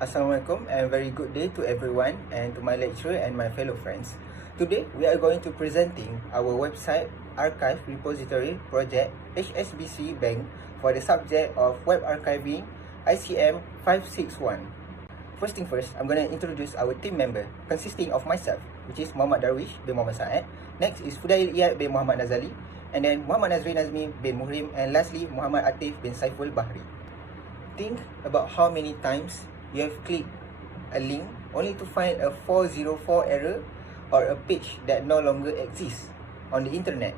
Assalamualaikum and very good day to everyone and to my lecturer and my fellow friends. Today we are going to presenting our website archive repository project HSBC Bank for the subject of web archiving ICM561. First thing first, I'm going to introduce our team member consisting of myself, which is Muhammad Darwish bin Muhammad Saad. Next is Fudail Iyad bin Muhammad Nazali, and then Muhammad Nazri Nazmi bin Muhrim, and lastly Muhammad Atif bin Saiful Bahri. Think about how many times you have clicked a link only to find a 404 error or a page that no longer exists on the internet.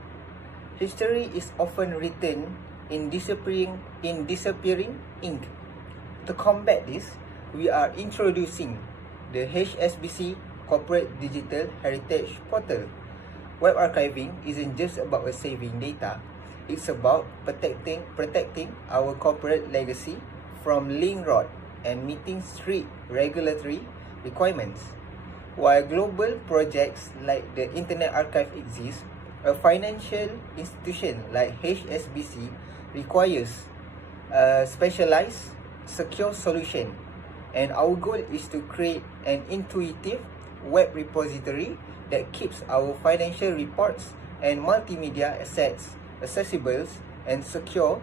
History is often written in disappearing ink. To combat this, we are introducing the HSBC Corporate Digital Heritage Portal. Web archiving isn't just about saving data, it's about protecting our corporate legacy from link rot and meeting strict regulatory requirements. While global projects like the Internet Archive exist, a financial institution like HSBC requires a specialized, secure solution, and our goal is to create an intuitive web repository that keeps our financial reports and multimedia assets accessible and secure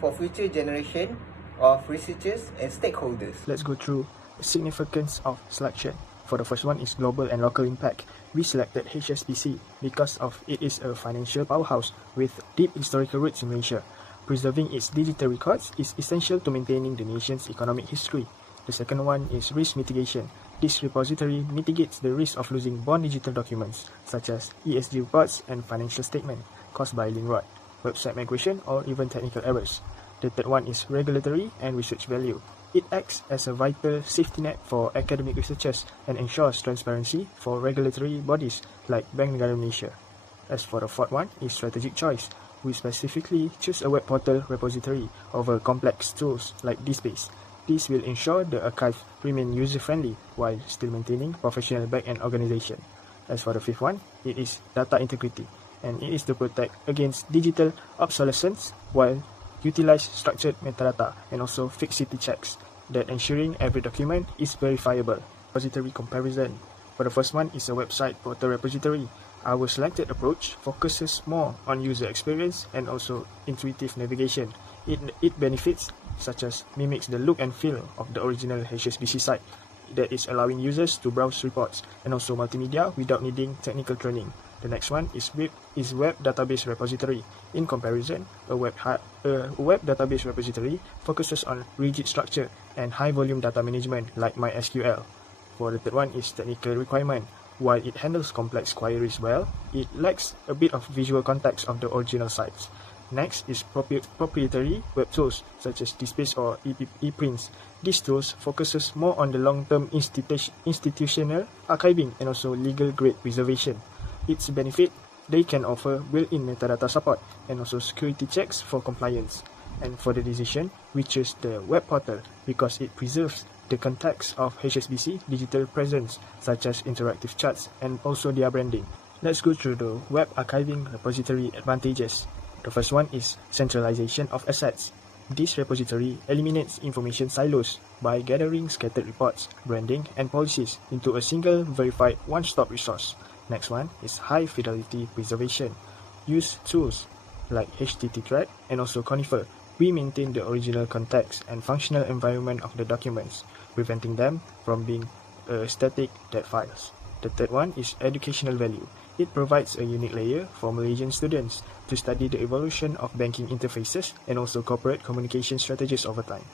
for future generation of researchers and stakeholders. Let's go through the significance of selection. For the first one is global and local impact. We selected HSBC because of it is a financial powerhouse with deep historical roots in Malaysia. Preserving its digital records is essential to maintaining the nation's economic history. The second one is risk mitigation. This repository mitigates the risk of losing born digital documents such as ESG reports and financial statements caused by link rot, website migration, or even technical errors. The third one is regulatory and research value. It acts as a vital safety net for academic researchers and ensures transparency for regulatory bodies like Bank Negara Malaysia. As for the fourth one is strategic choice. We specifically choose a web portal repository over complex tools like DSpace. This will ensure the archive remain user-friendly while still maintaining professional back-end organization. As for the fifth one, it is data integrity, and it is to protect against digital obsolescence while utilize structured metadata and also fixity checks that ensuring every document is verifiable. Repository comparison. For the first one is a website portal repository. Our selected approach focuses more on user experience and also intuitive navigation. It benefits such as mimics the look and feel of the original HSBC site, that is allowing users to browse reports and also multimedia without needing technical training. The next one is web database repository. In comparison, a web database repository focuses on rigid structure and high volume data management like MySQL. For the third one is technical requirement. While it handles complex queries well, it lacks a bit of visual context of the original sites. Next is proprietary web tools such as DSpace or ePrints. These tools focuses more on the long-term institutional archiving and also legal grade preservation. Its benefit, they can offer built-in metadata support and also security checks for compliance. And for the decision, we choose the web portal because it preserves the context of HSBC digital presence such as interactive charts and also their branding. Let's go through the web archiving repository advantages. The first one is centralization of assets. This repository eliminates information silos by gathering scattered reports, branding, and policies into a single verified one-stop resource. Next one is high fidelity preservation. Use tools like HTTrack and also Conifer. We maintain the original context and functional environment of the documents, preventing them from being static dead files. The third one is educational value. It provides a unique layer for Malaysian students to study the evolution of banking interfaces and also corporate communication strategies over time.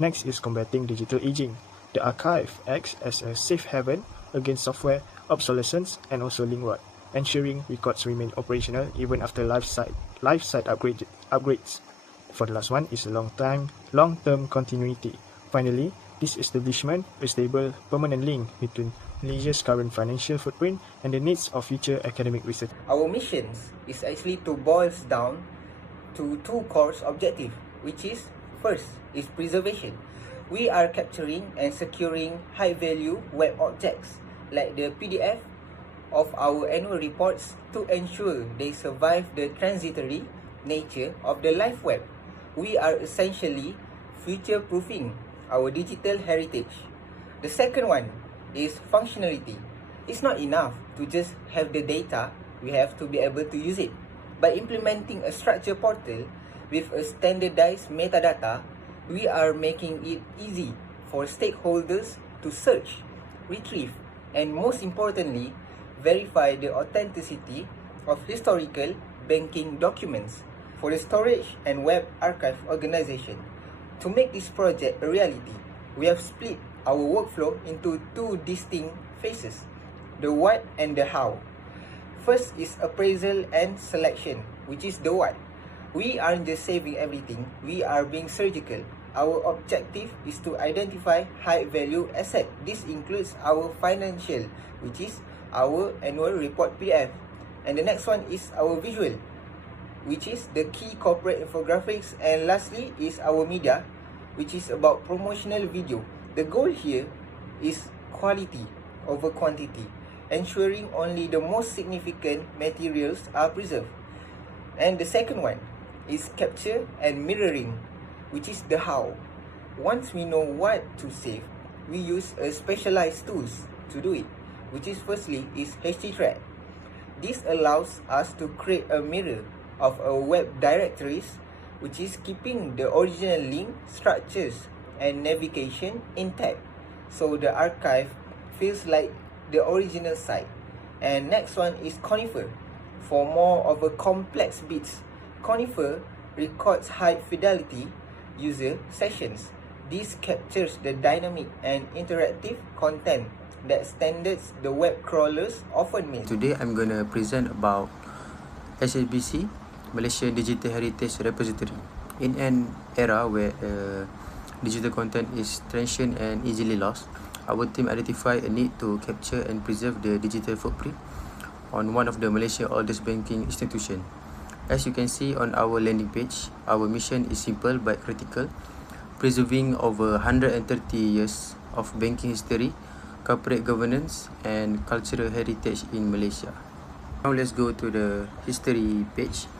Next is combating digital aging. The archive acts as a safe haven against software obsolescence and also link rot, ensuring records remain operational even after life site upgrades. For the last one is long-term continuity. Finally, this establishment a stable, permanent link between Malaysia's current financial footprint and the needs of future academic research. Our missions is actually to boil down to two core objectives, which is first is preservation. We are capturing and securing high-value web objects like the PDF of our annual reports to ensure they survive the transitory nature of the live web. We are essentially future-proofing our digital heritage. The second one is functionality. It's not enough to just have the data, we have to be able to use it. By implementing a structure portal with a standardized metadata, we are making it easy for stakeholders to search, retrieve, and most importantly, verify the authenticity of historical banking documents for the storage and web archive organization. To make this project a reality, we have split our workflow into two distinct phases, the what and the how. First is appraisal and selection, which is the what. We aren't just saving everything, we are being surgical. Our objective is to identify high value asset. This includes our financial, which is our annual report PDF. And the next one is our visual, which is the key corporate infographics. And lastly is our media, which is about promotional video. The goal here is quality over quantity, ensuring only the most significant materials are preserved. And the second one is capture and mirroring, which is the how. Once we know what to save, we use a specialized tools to do it, which is firstly is htthread. This allows us to create a mirror of our web directories, which is keeping the original link structures and navigation intact, so the archive feels like the original site. And next one is Conifer. For more of a complex bits, Conifer records high fidelity user sessions. This captures the dynamic and interactive content that standards the web crawlers often miss. Today I'm gonna present about HSBC, Malaysia Digital Heritage Repository. In an era where digital content is transient and easily lost, our team identified a need to capture and preserve the digital footprint on one of the Malaysia's oldest banking institutions. As you can see on our landing page, our mission is simple but critical: preserving over 130 years of banking history, corporate governance, and cultural heritage in Malaysia. Now let's go to the history page.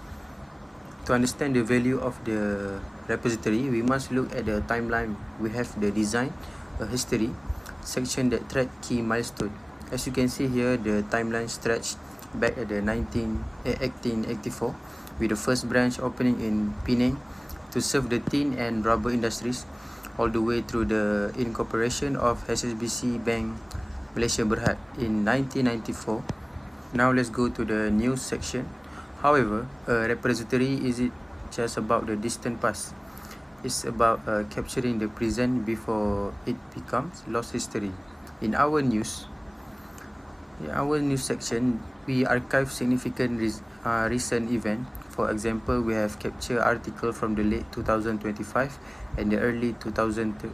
To understand the value of the repository, we must look at the timeline. We have the design, a history section that track key milestones. As you can see here, the timeline stretched back at the 1884, with the first branch opening in Penang to serve the tin and rubber industries, all the way through the incorporation of HSBC Bank Malaysia Berhad in 1994. Now let's go to the news section. However, a repository isn't just about the distant past. It's about capturing the present before it becomes lost history. In our news section, we archive significant recent events. For example, we have captured articles from the late 2025 and the early 2026,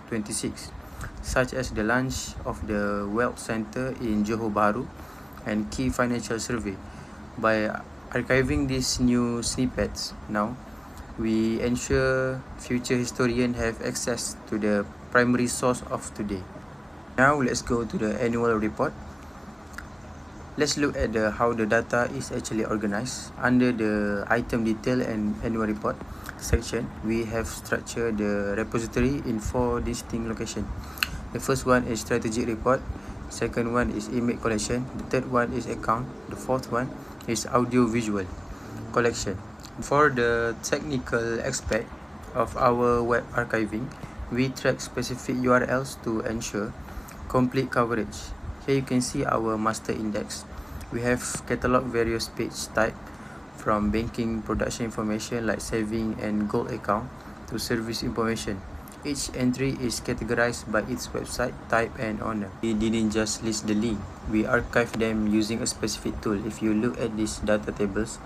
such as the launch of the Wealth Center in Johor Bahru and key financial survey. By archiving these new snippets now, we ensure future historians have access to the primary source of today. Now let's go to the annual report. Let's look at how the data is actually organized. Under the item detail and annual report section, we have structured the repository in 4 distinct locations. The first one is strategic report, second one is image collection, the third one is account, the fourth one is audio visual collection. For the technical aspect of our web archiving, we track specific URLs to ensure complete coverage. Here you can see our master index. We have cataloged various page types, from banking production information like saving and gold account to service information. Each entry is categorized by its website type and owner. We didn't just list the link, we archived them using a specific tool. If you look at these data tables,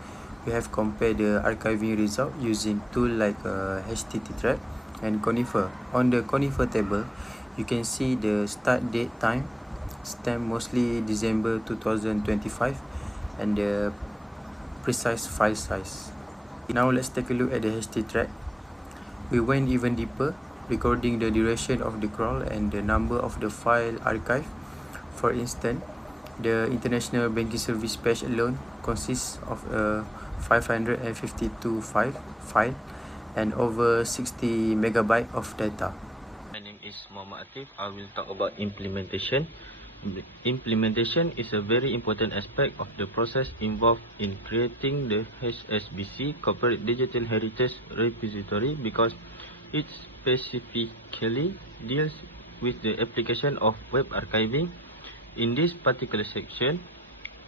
we have compared the archiving result using tools like htthread and Conifer. On the Conifer table, you can see the start date time, stamp mostly December 2025, and the precise file size. Now let's take a look at the htthread. We went even deeper, recording the duration of the crawl and the number of the file archive. For instance, the International Banking Service page alone consists of a 552 file and over 60 megabytes of data. My name is Muhammad perspective, I will talk about implementation. Implementation is a very important aspect of the process involved in creating the HSBC Corporate Digital Heritage Repository because it specifically deals with the application of web archiving. In this particular section,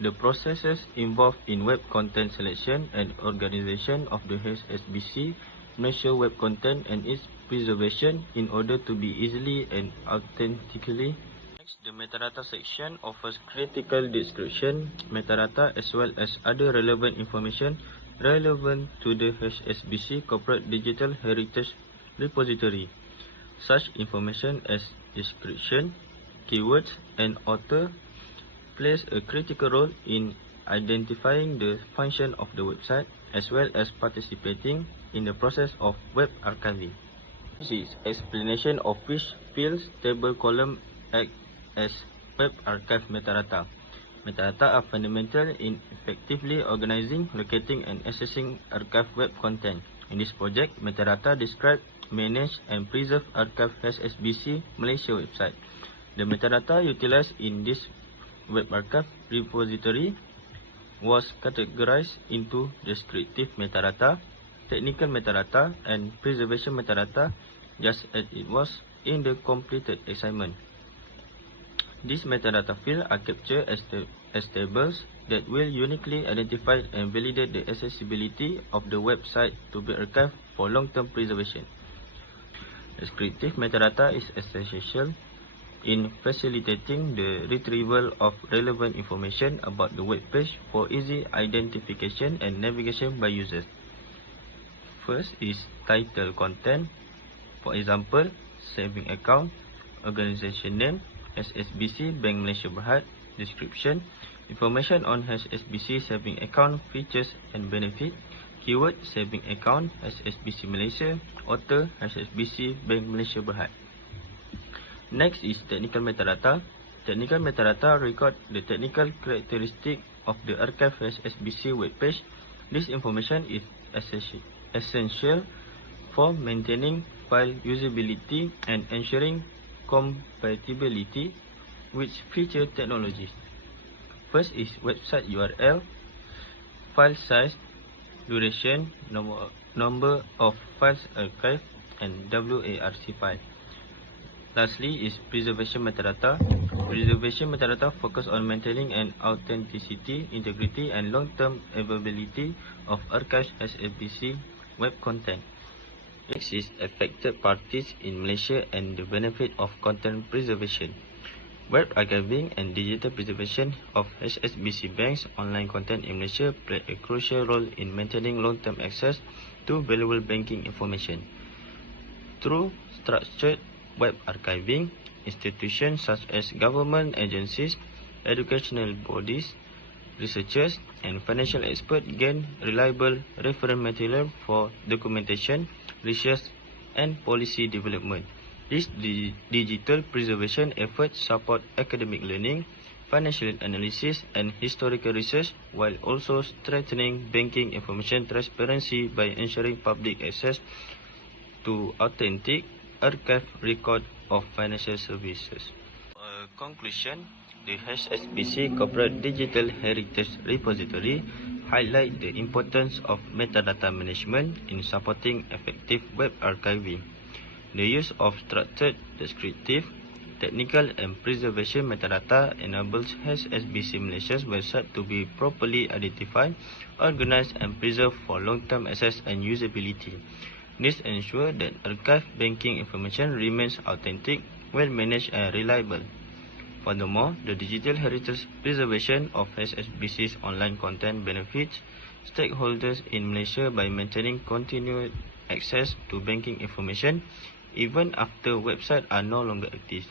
the processes involved in web content selection and organization of the HSBC measure web content and its preservation in order to be easily and authentically. Next, the metadata section offers critical description, metadata as well as other relevant information relevant to the HSBC Corporate Digital Heritage Repository. Such information as description, keywords, and author plays a critical role in identifying the function of the website as well as participating in the process of web archiving. This is explanation of which fields, table, column act as web archive metadata. Metadata are fundamental in effectively organizing, locating, and accessing archive web content. In this project, metadata describe, manage, and preserve archive HSBC Malaysia website. The metadata utilized in this web archive repository was categorized into descriptive metadata, technical metadata, and preservation metadata, just as it was in the completed assignment. These metadata fields are captured as tables that will uniquely identify and validate the accessibility of the website to be archived for long-term preservation. Descriptive metadata is essential in facilitating the retrieval of relevant information about the web page for easy identification and navigation by users. First is title content, for example, saving account, organization name, HSBC Bank Malaysia Berhad, description, information on HSBC saving account, features and benefit, keyword saving account, HSBC Malaysia, author HSBC Bank Malaysia Berhad. Next is technical metadata. Technical metadata record the technical characteristic of the archive HSBC web page. This information is essential for maintaining file usability and ensuring compatibility with future technologies. First is website URL, file size, duration, number of files archived, and WARC file. Lastly is preservation metadata. Preservation metadata focus on maintaining an authenticity, integrity, and long-term availability of archived HSBC web content. Next is affected parties in Malaysia and the benefit of content preservation. Web archiving and digital preservation of HSBC Bank's online content in Malaysia play a crucial role in maintaining long-term access to valuable banking information. Through structured web archiving, institutions such as government agencies, educational bodies, researchers, and financial experts gain reliable reference material for documentation, research, and policy development. These digital preservation efforts support academic learning, financial analysis, and historical research, while also strengthening banking information transparency by ensuring public access to authentic archive record of financial services. Conclusion, the HSBC Corporate Digital Heritage Repository highlight the importance of metadata management in supporting effective web archiving. The use of structured, descriptive, technical, and preservation metadata enables HSBC Malaysia's website to be properly identified, organized, and preserved for long-term access and usability. This ensures that archived banking information remains authentic, well-managed, and reliable. Furthermore, the digital heritage preservation of HSBC's online content benefits stakeholders in Malaysia by maintaining continued access to banking information even after websites are no longer active.